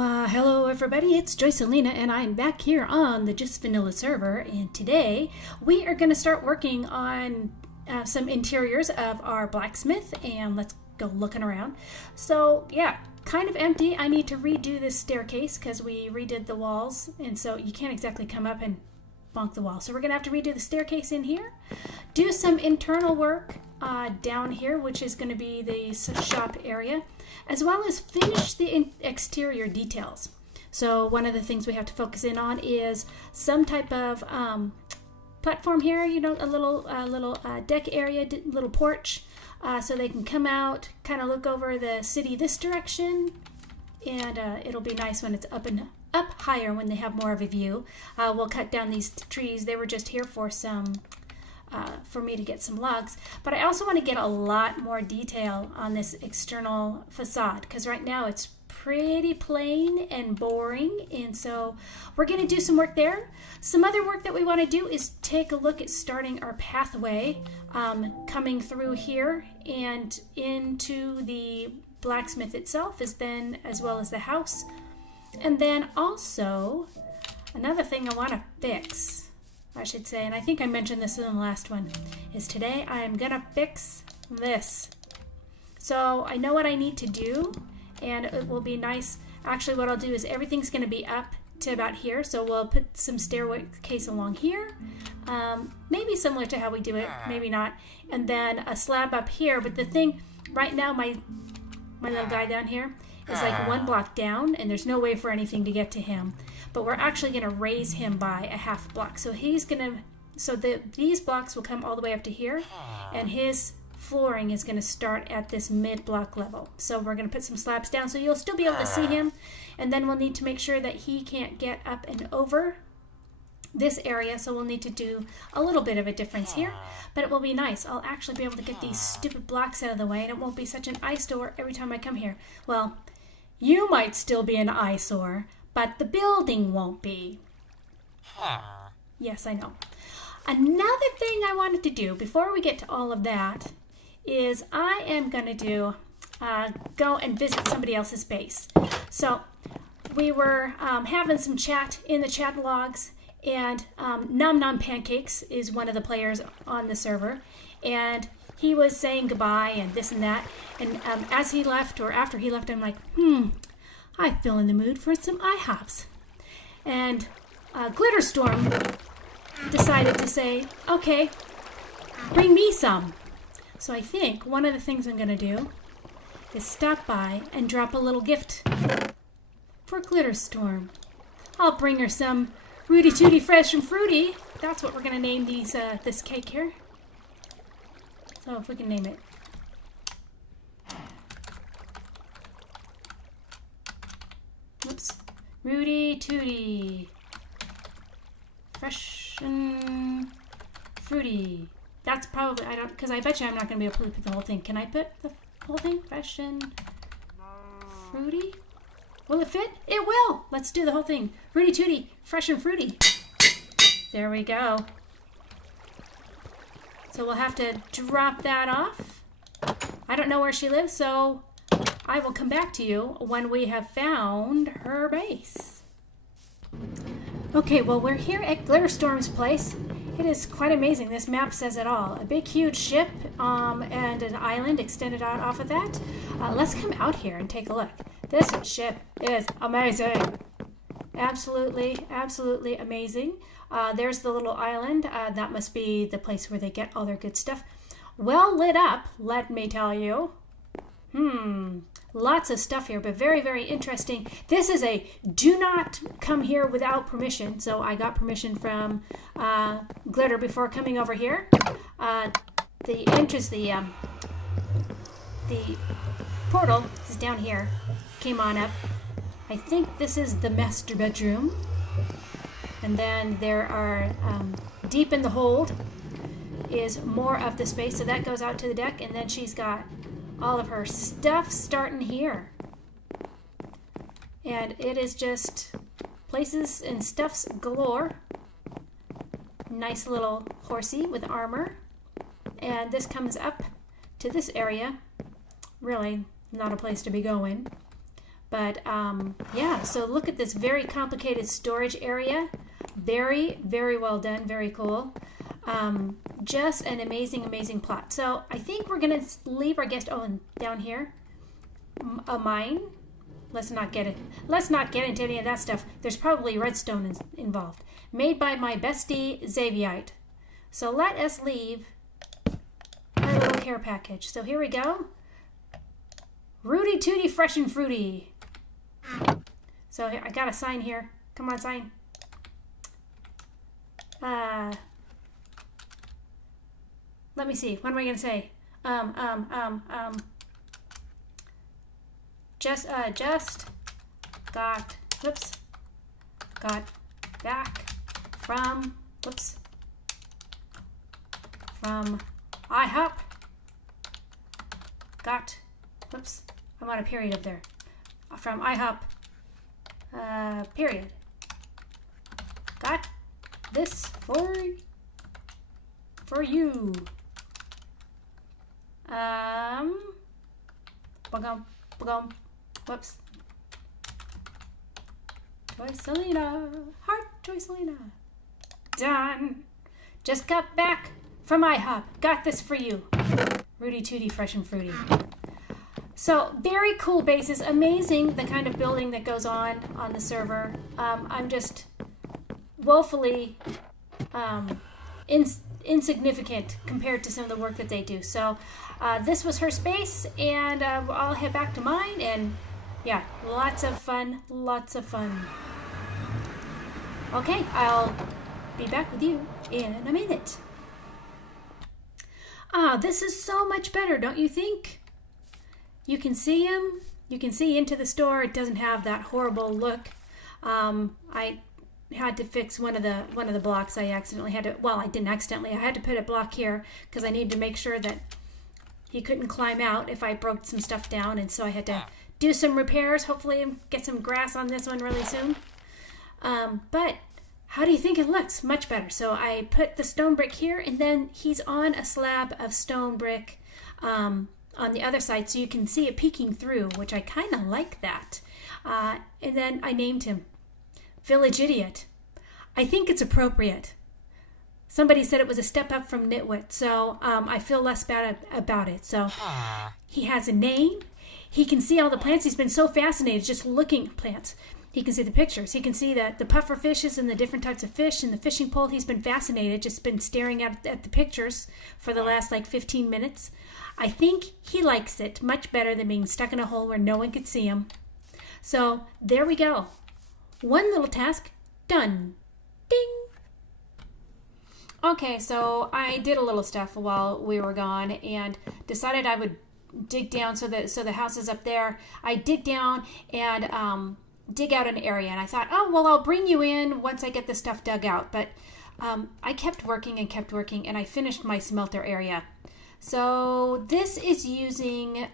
Well, hello everybody, it's Joyce and Lena, and I'm back here on the Just Vanilla server, and today we are going to start working on some interiors of our blacksmith, and let's go looking around. So yeah, kind of empty. I need to redo this staircase because we redid the walls, and so you can't exactly come up and bonk the wall. So we're going to have to redo the staircase in here, do some internal work down here, which is going to be the shop area, as well as finish the exterior details. So one of the things we have to focus in on is some type of platform here, you know, a little deck area, little porch, so they can come out, kind of look over the city this direction, and it'll be nice when it's up higher when they have more of a view. We'll cut down these trees. They were just here for some for me to get some logs, but I also want to get a lot more detail on this external facade because right now it's pretty plain and boring, and so we're going to do some work there. Some other work that we want to do is take a look at starting our pathway coming through here and into the blacksmith itself, as well as the house. And then also another thing I want to fix, I should say, and I think I mentioned this in the last one, is today I am gonna fix this. So I know what I need to do, and it will be nice. Actually, what I'll do is everything's gonna be up to about here, so we'll put some staircase along here, maybe similar to how we do it, maybe not, and then a slab up here. But the thing right now, my little guy down here is like one block down, and there's no way for anything to get to him. But we're actually going to raise him by a half block. So he's going to, these blocks will come all the way up to here, and his flooring is going to start at this mid-block level. So we're going to put some slabs down so you'll still be able to see him, and then we'll need to make sure that he can't get up and over this area, so we'll need to do a little bit of a difference here, but it will be nice. I'll actually be able to get these stupid blocks out of the way, and it won't be such an eyesore every time I come here. Well, you might still be an eyesore, but the building won't be. Yes, I know. Another thing I wanted to do before we get to all of that is I am going to go and visit somebody else's base. So we were having some chat in the chat logs, and Num Num Pancakes is one of the players on the server, and he was saying goodbye and this and that, and as he left, or after he left, I'm like, I feel in the mood for some IHOPs. And Glitterstorm decided to say, okay, bring me some. So I think one of the things I'm going to do is stop by and drop a little gift for Glitterstorm. I'll bring her some Rooty Tooty Fresh and Fruity. That's what we're going to name these this cake here. So if we can name it. Oops. Rooty Tooty Fresh and Fruity. That's probably, because I bet you I'm not going to be able to put the whole thing. Can I put the whole thing? Fresh and Fruity? Will it fit? It will! Let's do the whole thing. Rooty Tooty Fresh and Fruity. There we go. So we'll have to drop that off. I don't know where she lives, so I will come back to you when we have found her base. Okay, well, we're here at Glitterstorm's place. It is quite amazing. This map says it all. A big, huge ship and an island extended out off of that. Let's come out here and take a look. This ship is amazing. Absolutely, absolutely amazing. There's the little island. That must be the place where they get all their good stuff. Well lit up, let me tell you. Lots of stuff here, but very, very interesting. This is a do not come here without permission. So I got permission from Glitter before coming over here. The entrance, the portal is down here. Came on up. I think this is the master bedroom. And then there are, deep in the hold is more of the space. So that goes out to the deck, and then she's got all of her stuff starting here. And it is just places and stuffs galore. Nice little horsey with armor. And this comes up to this area. Really not a place to be going. But yeah, so look at this very complicated storage area. Very, very well done. Very cool. Just an amazing, amazing plot. So I think we're going to leave our guest, oh, and down here, a mine. Let's not get into any of that stuff. There's probably redstone involved. Made by my bestie, Xaviite. So let us leave our little care package. So here we go. Rooty Tooty Fresh and Fruity. So here, I got a sign here. Come on, sign. Let me see. What am I going to say? Just got back from IHOP. I want a period up there. From IHOP, period. Got this for you. Whoops. Joycelina. Heart Joycelina. Done. Just got back from IHOP. Got this for you. Rooty Tooty Fresh and Fruity. So very cool bases. Amazing the kind of building that goes on the server. I'm just woefully insignificant compared to some of the work that they do. So this was her space, and I'll head back to mine, and yeah, lots of fun. Okay, I'll be back with you in a minute. This is so much better, don't you think? You can see him. You can see into the store. It doesn't have that horrible look. I had to fix one of the blocks. I accidentally had to. Well, I didn't accidentally. I had to put a block here because I needed to make sure that he couldn't climb out if I broke some stuff down, and so I had to do some repairs. Hopefully, get some grass on this one really soon. But how do you think it looks? Much better. So I put the stone brick here, and then he's on a slab of stone brick on the other side, so you can see it peeking through, which I kind of like that. And then I named him Village Idiot. I think it's appropriate. Somebody said it was a step up from Nitwit, so I feel less bad about it. So he has a name. He can see all the plants. He's been so fascinated just looking at plants. He can see the pictures. He can see the puffer fishes and the different types of fish and the fishing pole. He's been fascinated, just been staring at the pictures for the last 15 minutes. I think he likes it much better than being stuck in a hole where no one could see him. So there we go. One little task done. Ding. Okay, so I did a little stuff while we were gone and decided I would dig down so the house is up there. I dig down and dig out an area, and I thought, oh well, I'll bring you in once I get the stuff dug out. But I kept working, and I finished my smelter area. So this is using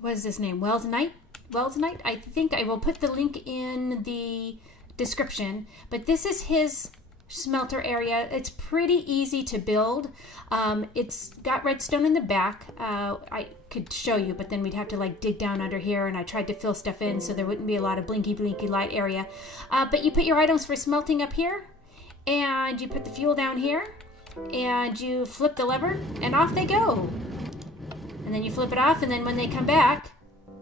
what is this name? WelsKnight. I think I will put the link in the description. But this is his smelter area. It's pretty easy to build. It's got redstone in the back. I could show you, but then we'd have to dig down under here, and I tried to fill stuff in so there wouldn't be a lot of blinky light area. But you put your items for smelting up here, and you put the fuel down here, and you flip the lever, and off they go. And then you flip it off, and then when they come back,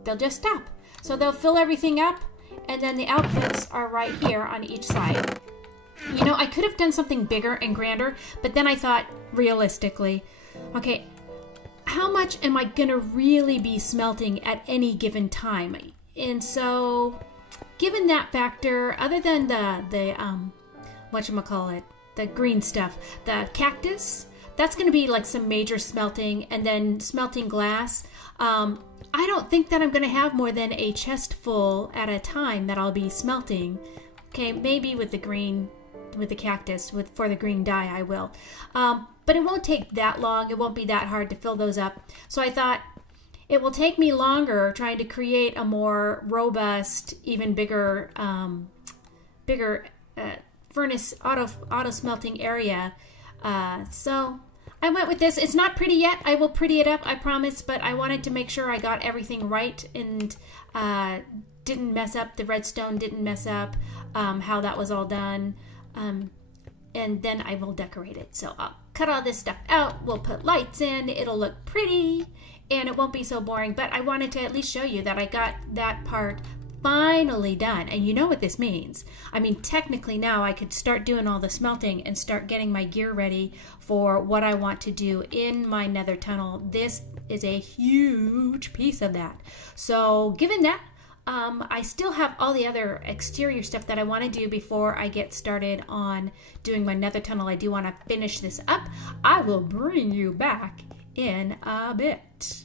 they'll just stop. So they'll fill everything up, and then the outputs are right here on each side. You know, I could have done something bigger and grander, but then I thought, realistically, okay, how much am I going to really be smelting at any given time? And so, given that factor, other than the whatchamacallit, the green stuff, the cactus, that's going to be some major smelting, and then smelting glass. I don't think that I'm going to have more than a chest full at a time that I'll be smelting. Okay, maybe with the green, with the cactus, for the green dye I will. But it won't take that long. It won't be that hard to fill those up. So I thought it will take me longer trying to create a more robust, even bigger furnace auto smelting area. So I went with this. It's not pretty yet. I will pretty it up, I promise, but I wanted to make sure I got everything right and didn't mess up. The redstone didn't mess up how that was all done. And then I will decorate it. So I'll cut all this stuff out. We'll put lights in. It'll look pretty and it won't be so boring. But I wanted to at least show you that I got that part finally done. And you know what this means. I mean, technically now I could start doing all the smelting and start getting my gear ready for what I want to do in my nether tunnel. This is a huge piece of that. So given that, I still have all the other exterior stuff that I want to do before I get started on doing my nether tunnel. I do want to finish this up. I will bring you back in a bit.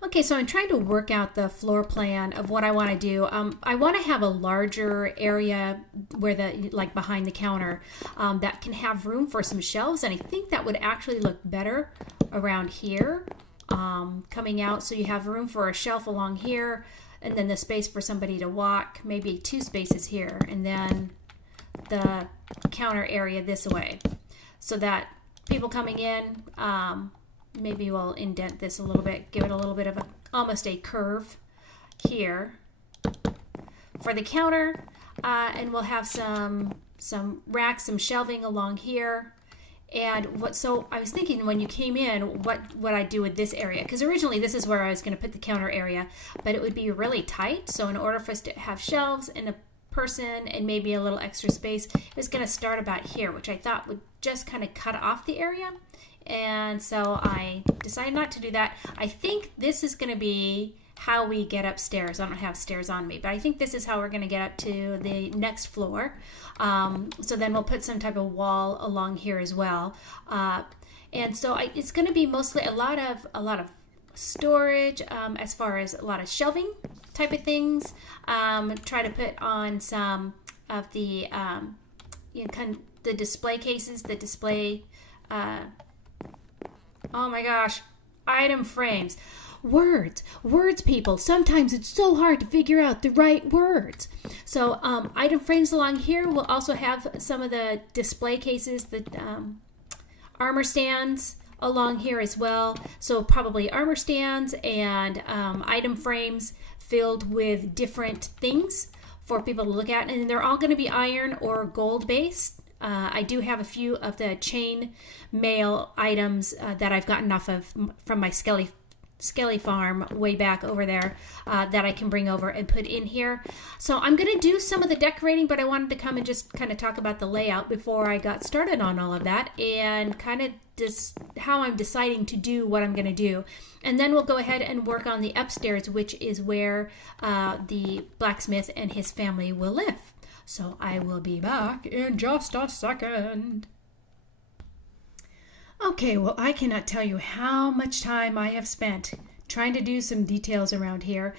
Okay, so I'm trying to work out the floor plan of what I want to do. I want to have a larger area where like behind the counter that can have room for some shelves, and I think that would actually look better around here. Coming out, so you have room for a shelf along here, and then the space for somebody to walk, maybe 2 spaces here, and then the counter area this way, so that people coming in, maybe we'll indent this a little bit, give it a little bit of almost a curve here for the counter, and we'll have some racks, some shelving along here. And so I was thinking when you came in, what I'd do with this area, because originally this is where I was going to put the counter area, but it would be really tight. So in order for us to have shelves and a person and maybe a little extra space, it was going to start about here, which I thought would just kind of cut off the area. And so I decided not to do that. I think this is going to be how we get upstairs. I don't have stairs on me, but I think this is how we're going to get up to the next floor. So then we'll put some type of wall along here as well. And so it's going to be mostly a lot of storage, as far as a lot of shelving type of things. Try to put on some of the kind of the display cases, the display. Oh my gosh, item frames. Words, people. Sometimes it's so hard to figure out the right words. So item frames along here. We'll also have some of the display cases, the armor stands along here as well. So probably armor stands and item frames filled with different things for people to look at. And they're all going to be iron or gold based. I do have a few of the chain mail items that I've gotten off of from my Skelly farm way back over there that I can bring over and put in here. So I'm going to do some of the decorating, but I wanted to come and just kind of talk about the layout before I got started on all of that and kind of just how I'm deciding to do what I'm going to do. And then we'll go ahead and work on the upstairs, which is where the blacksmith and his family will live. So I will be back in just a second. Okay, well, I cannot tell you how much time I have spent trying to do some details around here.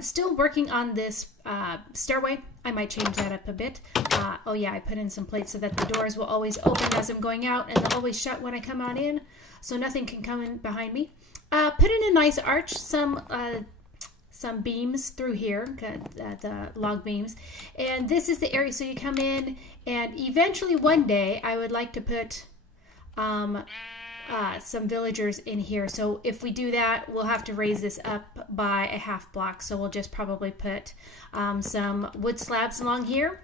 Still working on this stairway. I might change that up a bit. Oh yeah, I put in some plates so that the doors will always open as I'm going out and they'll always shut when I come on in, so nothing can come in behind me. Put in a nice arch, some beams through here, the log beams. And this is the area, so you come in, and eventually one day I would like to put some villagers in here. So if we do that, we'll have to raise this up by a half block. So we'll just probably put some wood slabs along here.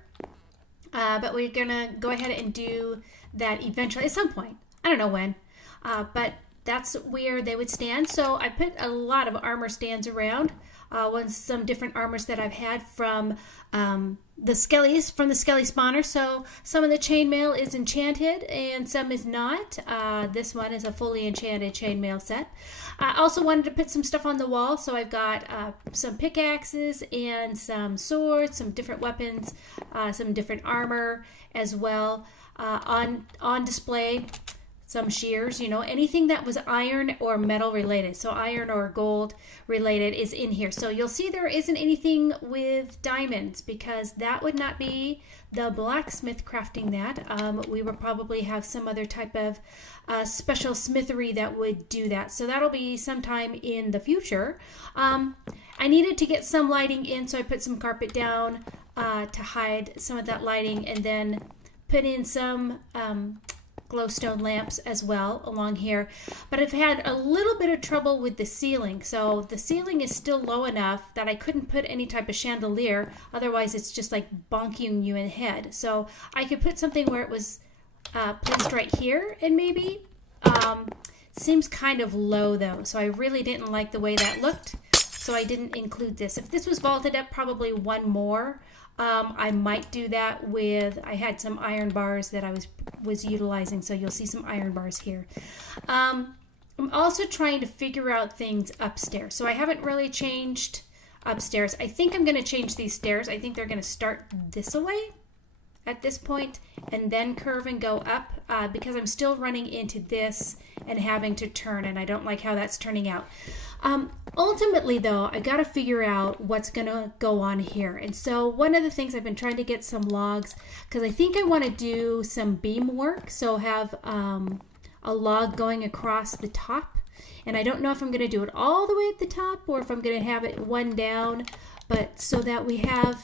But we're gonna go ahead and do that eventually at some point. I don't know when, but that's where they would stand. So I put a lot of armor stands around. Some different armors that I've had from the Skellys, from the Skelly spawner. So some of the chainmail is enchanted and some is not. This one is a fully enchanted chainmail set. I also wanted to put some stuff on the wall, so I've got some pickaxes and some swords, some different weapons, some different armor as well on display. Some shears, anything that was iron or metal related. So iron or gold related is in here. So you'll see there isn't anything with diamonds because that would not be the blacksmith crafting that. We would probably have some other type of special smithery that would do that. So that'll be sometime in the future. I needed to get some lighting in, so I put some carpet down to hide some of that lighting, and then put in some glowstone lamps as well along here, but I've had a little bit of trouble with the ceiling. So the ceiling is still low enough that I couldn't put any type of chandelier, otherwise it's just like bonking you in the head. So I could put something where it was placed right here, and maybe seems kind of low though, so I really didn't like the way that looked, so I didn't include this. If this was vaulted up probably one more, I might do that with, I had some iron bars that I was utilizing, so you'll see some iron bars here. I'm also trying to figure out things upstairs, so I haven't really changed upstairs. I think I'm going to change these stairs. I think they're going to start this way at this point and then curve and go up, because I'm still running into this and having to turn, and I don't like how that's turning out. Ultimately though, I got to figure out what's going to go on here. And so one of the things I've been trying to get some logs, because I think I want to do some beam work, so have a log going across the top. And I don't know if I'm going to do it all the way at the top or if I'm going to have it one down, but so that we have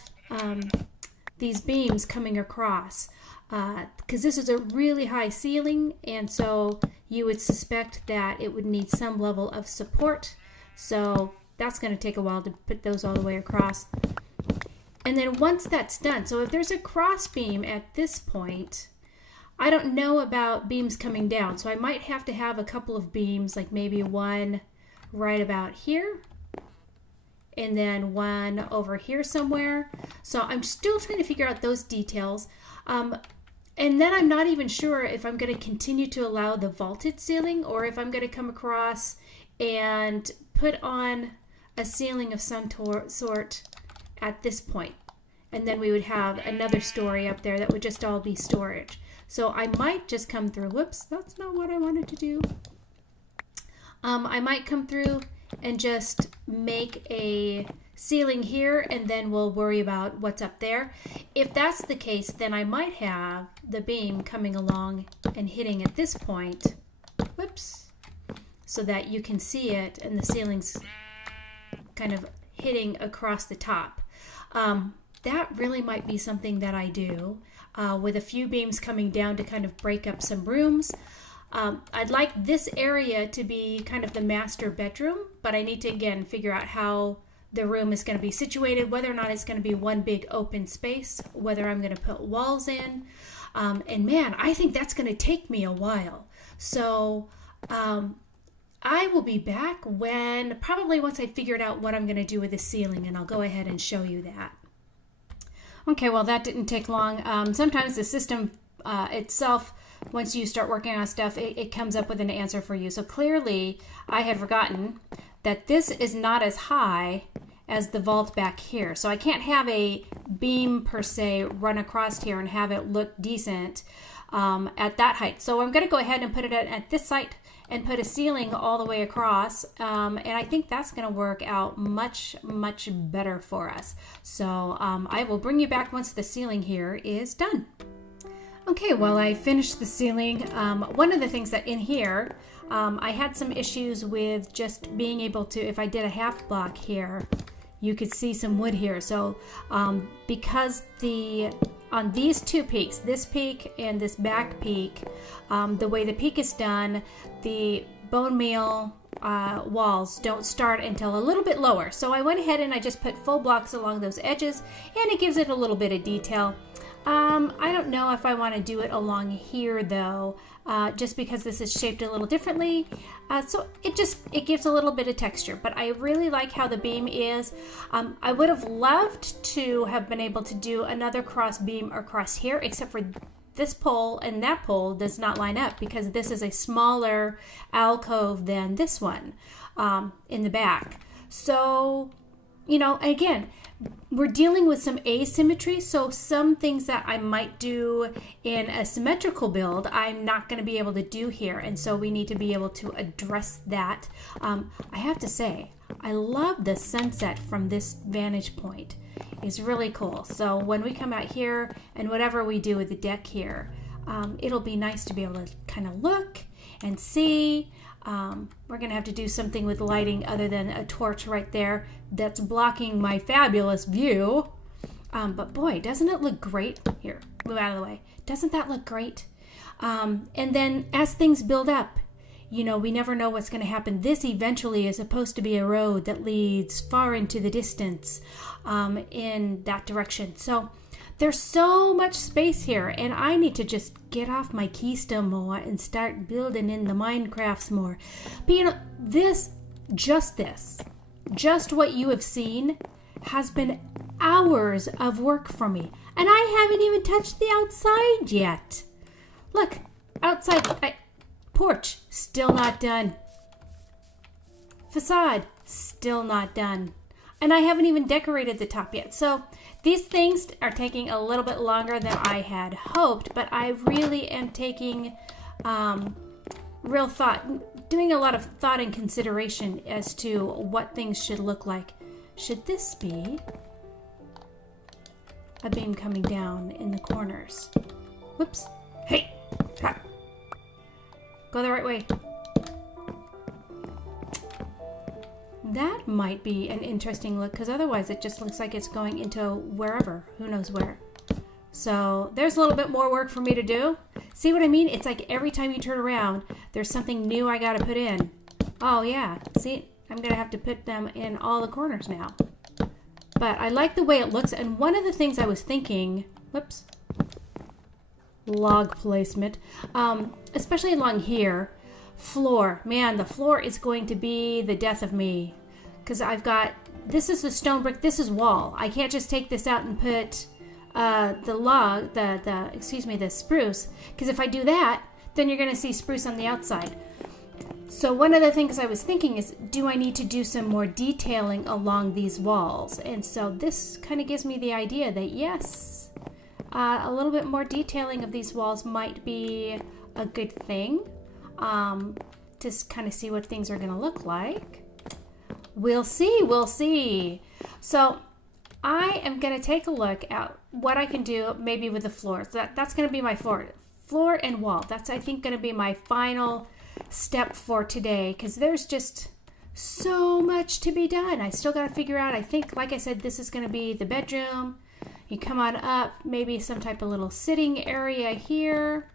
these beams coming across, because this is a really high ceiling, and so you would suspect that it would need some level of support. So that's going to take a while to put those all the way across. And then once that's done, so if there's a cross beam at this point, I don't know about beams coming down, so I might have to have a couple of beams, like maybe one right about here, and then one over here somewhere. So I'm still trying to figure out those details. And then I'm not even sure if I'm going to continue to allow the vaulted ceiling, or if I'm going to come across and put on a ceiling of some sort at this point. And then we would have another story up there that would just all be storage. So I might just come through, whoops, that's not what I wanted to do. I might come through and just make a ceiling here, and then we'll worry about what's up there. If that's the case, then I might have the beam coming along and hitting at this point, whoops, so that you can see it and the ceiling's kind of hitting across the top. That really might be something that I do with a few beams coming down to kind of break up some rooms. I'd like this area to be kind of the master bedroom, but I need to again figure out how the room is going to be situated, whether or not it's going to be one big open space, whether I'm going to put walls in. And man, I think that's going to take me a while. So I will be back probably once I figured out what I'm going to do with the ceiling, and I'll go ahead and show you that. Okay, well that didn't take long. Sometimes the system itself, once you start working on stuff, it comes up with an answer for you. So clearly I had forgotten that this is not as high as the vault back here. So I can't have a beam per se run across here and have it look decent at that height. So I'm going to go ahead and put it at this site and put a ceiling all the way across. And I think that's going to work out much, much better for us. So I will bring you back once the ceiling here is done. Okay, well I finished the ceiling. One of the things that in here, I had some issues with just being able to, if I did a half block here, you could see some wood here. So because on these two peaks, this peak and this back peak, the way the peak is done, the bone meal walls don't start until a little bit lower. So I went ahead and I just put full blocks along those edges, and it gives it a little bit of detail. I don't know if I want to do it along here though, just because this is shaped a little differently. So it gives a little bit of texture, but I really like how the beam is. I would have loved to have been able to do another cross beam across here, except for this pole and that pole does not line up because this is a smaller alcove than this one in the back. So, you know, again, we're dealing with some asymmetry, so some things that I might do in a symmetrical build, I'm not going to be able to do here, and so we need to be able to address that. I have to say, I love the sunset from this vantage point. It's really cool. So when we come out here and whatever we do with the deck here, it'll be nice to be able to kind of look and see. We're going to have to do something with lighting other than a torch right there that's blocking my fabulous view. But boy, doesn't it look great? Here, move out of the way. Doesn't that look great? And then as things build up, you know, we never know what's going to happen. This eventually is supposed to be a road that leads far into the distance in that direction. So there's so much space here, and I need to just get off my keystone more and start building in the Minecrafts more. But you know, just what you have seen has been hours of work for me. And I haven't even touched the outside yet. Look, outside, porch, still not done. Facade, still not done. And I haven't even decorated the top yet. So these things are taking a little bit longer than I had hoped, but I really am taking real thought, doing a lot of thought and consideration as to what things should look like. Should this be a beam coming down in the corners? Whoops. Hey! Ha. Go the right way. That might be an interesting look, because otherwise it just looks like it's going into wherever. Who knows where. So there's a little bit more work for me to do. See what I mean? It's like every time you turn around, there's something new I got to put in. Oh yeah. See? I'm going to have to put them in all the corners now. But I like the way it looks. And one of the things I was thinking, whoops, log placement, especially along here, floor. Man, the floor is going to be the death of me. Because I've got, this is the stone brick, this is wall. I can't just take this out and put the spruce. Because if I do that, then you're going to see spruce on the outside. So one of the things I was thinking is, do I need to do some more detailing along these walls? And so this kind of gives me the idea that yes, a little bit more detailing of these walls might be a good thing. To kind of see what things are going to look like. We'll see. So I am going to take a look at what I can do maybe with the floor. So that's going to be my floor and wall. That's, I think, going to be my final step for today, because there's just so much to be done. I still got to figure out, I think, like I said, this is going to be the bedroom. You come on up, maybe some type of little sitting area here.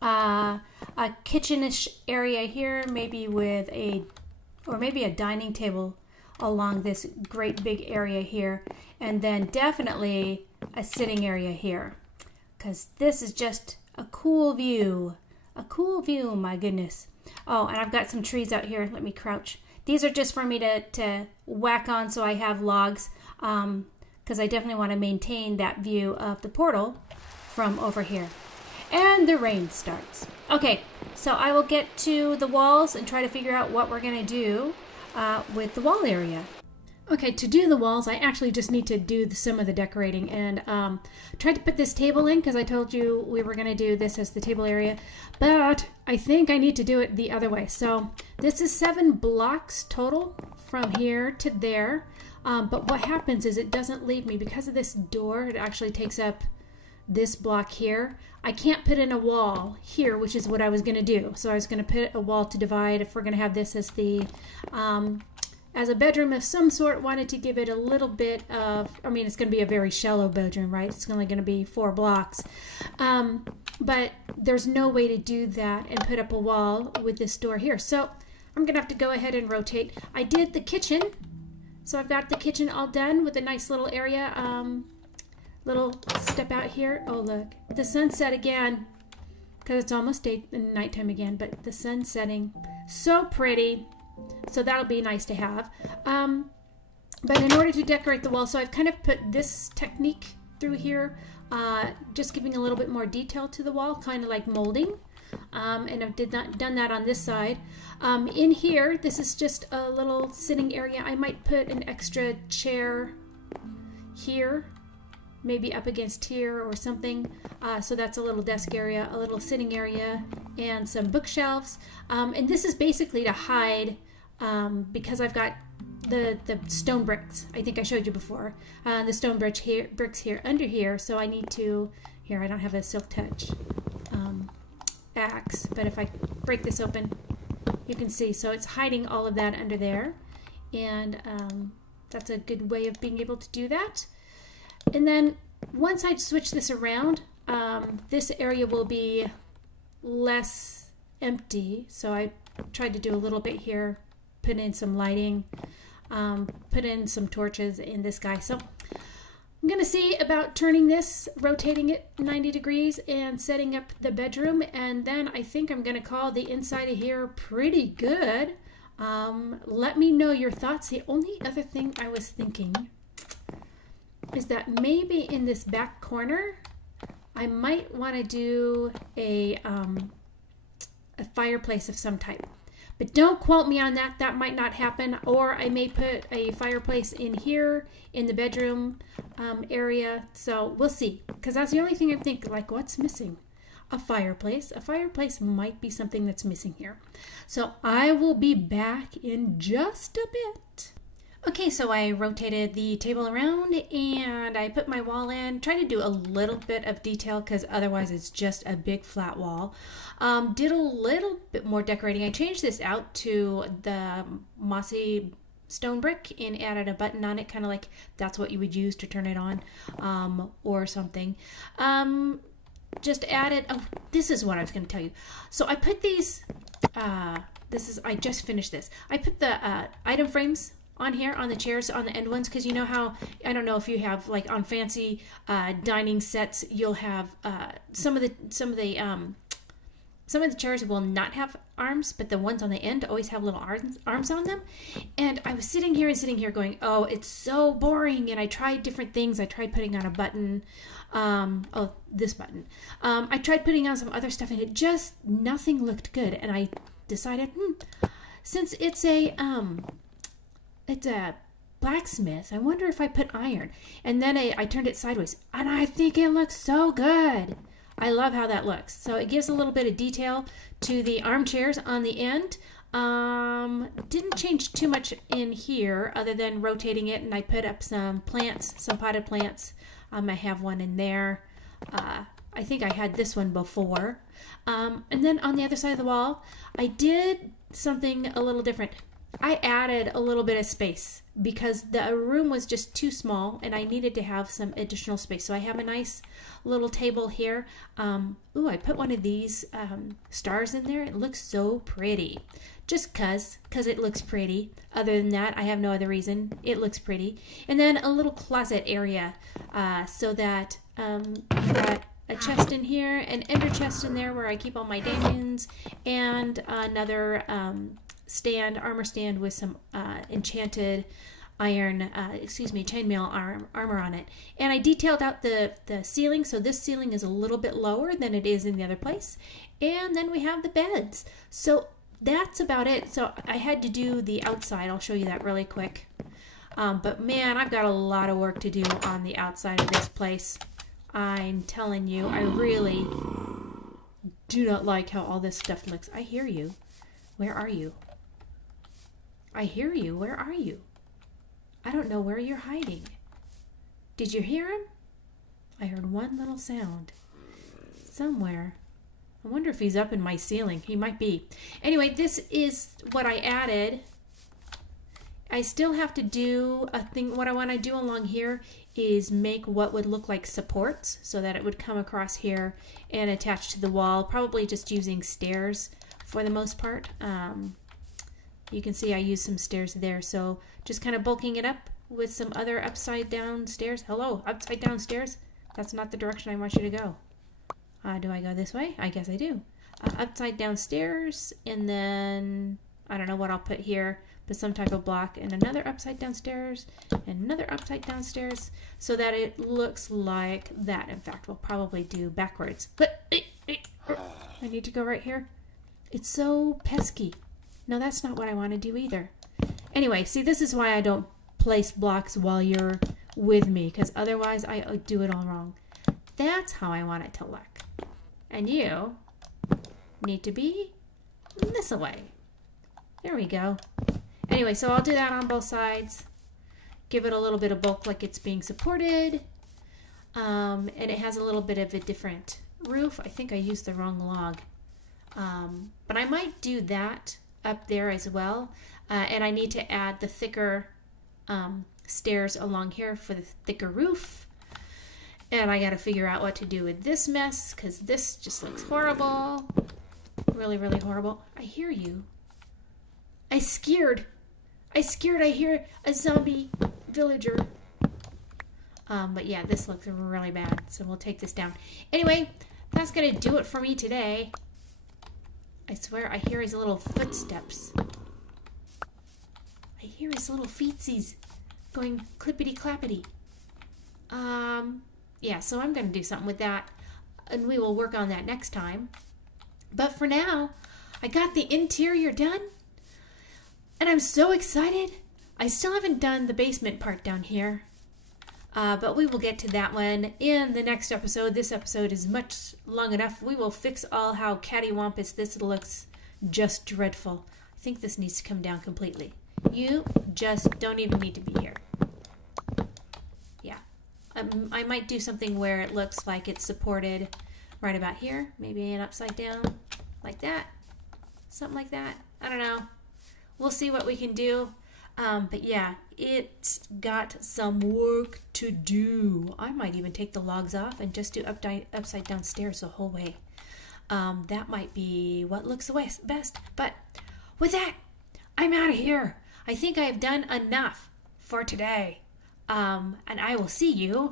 A kitchenish area here, maybe with maybe a dining table along this great big area here, and then definitely a sitting area here, because this is just a cool view, my goodness. Oh, and I've got some trees out here. Let me crouch. These are just for me to whack on so I have logs, because I definitely want to maintain that view of the portal from over here. And the rain starts. Okay, so I will get to the walls and try to figure out what we're going to do with the wall area. Okay, to do the walls, I actually just need to do some of the decorating. And tried to put this table in because I told you we were going to do this as the table area. But I think I need to do it the other way. So this is 7 blocks total from here to there. But what happens is it doesn't leave me. Because of this door, it actually takes up this block here. I can't put in a wall here, which is what I was going to do. So I was going to put a wall to divide if we're going to have this as the as a bedroom of some sort. Wanted to give it a little bit of, I mean, it's going to be a very shallow bedroom, right? It's only going to be 4 blocks. But there's no way to do that and put up a wall with this door here. So I'm going to have to go ahead and rotate. I did the kitchen. So I've got the kitchen all done with a nice little area. Little step out here. Oh, look. The sun set again. Because it's almost nighttime again. But the sun's setting. So pretty. So that'll be nice to have. But in order to decorate the wall, so I've kind of put this technique through here. Just giving a little bit more detail to the wall. Kind of like molding. And I've done that on this side. In here, this is just a little sitting area. I might put an extra chair here. Maybe up against here or something. So that's a little desk area, a little sitting area, and some bookshelves. And this is basically to hide, because I've got the stone bricks. I think I showed you before. The stone bricks here under here. So I need to, here I don't have a silk touch axe, but if I break this open, you can see. So it's hiding all of that under there. And that's a good way of being able to do that. And then once I switch this around, this area will be less empty. So I tried to do a little bit here, put in some lighting, put in some torches in this guy. So I'm going to see about turning this, rotating it 90 degrees and setting up the bedroom. And then I think I'm going to call the inside of here pretty good. Let me know your thoughts. The only other thing I was thinking is that maybe in this back corner, I might want to do a fireplace of some type. But don't quote me on that. That might not happen. Or I may put a fireplace in here in the bedroom area. So we'll see. Because that's the only thing I'm thinking, like, what's missing? A fireplace. A fireplace might be something that's missing here. So I will be back in just a bit. Okay, so I rotated the table around and I put my wall in. Try to do a little bit of detail because otherwise it's just a big flat wall. Did a little bit more decorating. I changed this out to the mossy stone brick and added a button on it, kind of like that's what you would use to turn it on or something. Just added, oh, this is what I was going to tell you. So I put these, I just finished this. I put the item frames on here on the chairs on the end ones, because you know how, I don't know if you have like on fancy dining sets, you'll have some of the chairs will not have arms, but the ones on the end always have little arms on them. And I was sitting here going, oh, it's so boring. And I tried different things. I tried putting on a button. This button. I tried putting on some other stuff and it just, nothing looked good. And I decided, since it's a blacksmith, I wonder if I put iron. And then I turned it sideways and I think it looks so good. I love how that looks. So it gives a little bit of detail to the armchairs on the end. Didn't change too much in here other than rotating it, and I put up some plants, some potted plants. I have one in there. I think I had this one before. And then on the other side of the wall, I did something a little different. I added a little bit of space because the room was just too small and I needed to have some additional space. So I have a nice little table here. I put one of these stars in there. It looks so pretty. Just cause it looks pretty. Other than that, I have no other reason. It looks pretty. And then a little closet area so that I've got a chest in here, an ender chest in there where I keep all my diamonds, and another armor stand with some enchanted chainmail armor on it. And I detailed out the ceiling, so this ceiling is a little bit lower than it is in the other place. And then we have the beds. So that's about it. So I had to do the outside. I'll show you that really quick. But man, I've got a lot of work to do on the outside of this place. I'm telling you, I really do not like how all this stuff looks. I hear you. Where are you? I hear you. Where are you? I don't know where you're hiding. Did you hear him? I heard one little sound. Somewhere. I wonder if he's up in my ceiling. He might be. Anyway, this is what I added. I still have to do a thing. What I want to do along here is make what would look like supports so that it would come across here and attach to the wall, probably just using stairs for the most part. You can see I used some stairs there, so just kind of bulking it up with some other upside down stairs. Hello, upside down stairs. That's not the direction I want you to go. Do I go this way? I guess I do. Upside down stairs, and then I don't know what I'll put here, but some type of block, and another upside down stairs, and another upside down stairs, so that it looks like that. In fact, we'll probably do backwards. But I need to go right here. It's so pesky. No, that's not what I want to do either. Anyway, see, this is why I don't place blocks while you're with me, because otherwise I do it all wrong. That's how I want it to look. And you need to be this way. There we go. Anyway, so I'll do that on both sides. Give it a little bit of bulk like it's being supported. And it has a little bit of a different roof. I think I used the wrong log. But I might do that up there as well. And I need to add the thicker stairs along here for the thicker roof. And I got to figure out what to do with this mess because this just looks horrible. really, really horrible. I hear you. I scared. I hear a zombie villager. But yeah, this looks really bad. So we'll take this down. Anyway, that's going to do it for me today. I swear I hear his little footsteps. I hear his little feetsies going clippity-clappity. Yeah, so I'm going to do something with that. And we will work on that next time. But for now, I got the interior done. And I'm so excited. I still haven't done the basement part down here. But we will get to that one in the next episode. This episode is much long enough. We will fix all how cattywampus this looks. Just dreadful. I think this needs to come down completely. You just don't even need to be here. Yeah. I might do something where it looks like it's supported right about here. Maybe an upside down like that. Something like that. I don't know. We'll see what we can do. But yeah, it's got some work to do. I might even take the logs off and just do upside down stairs the whole way. That might be what looks the best. But with that, I'm out of here. I think I have done enough for today. And I will see you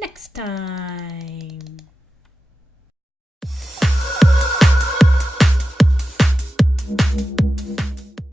next time.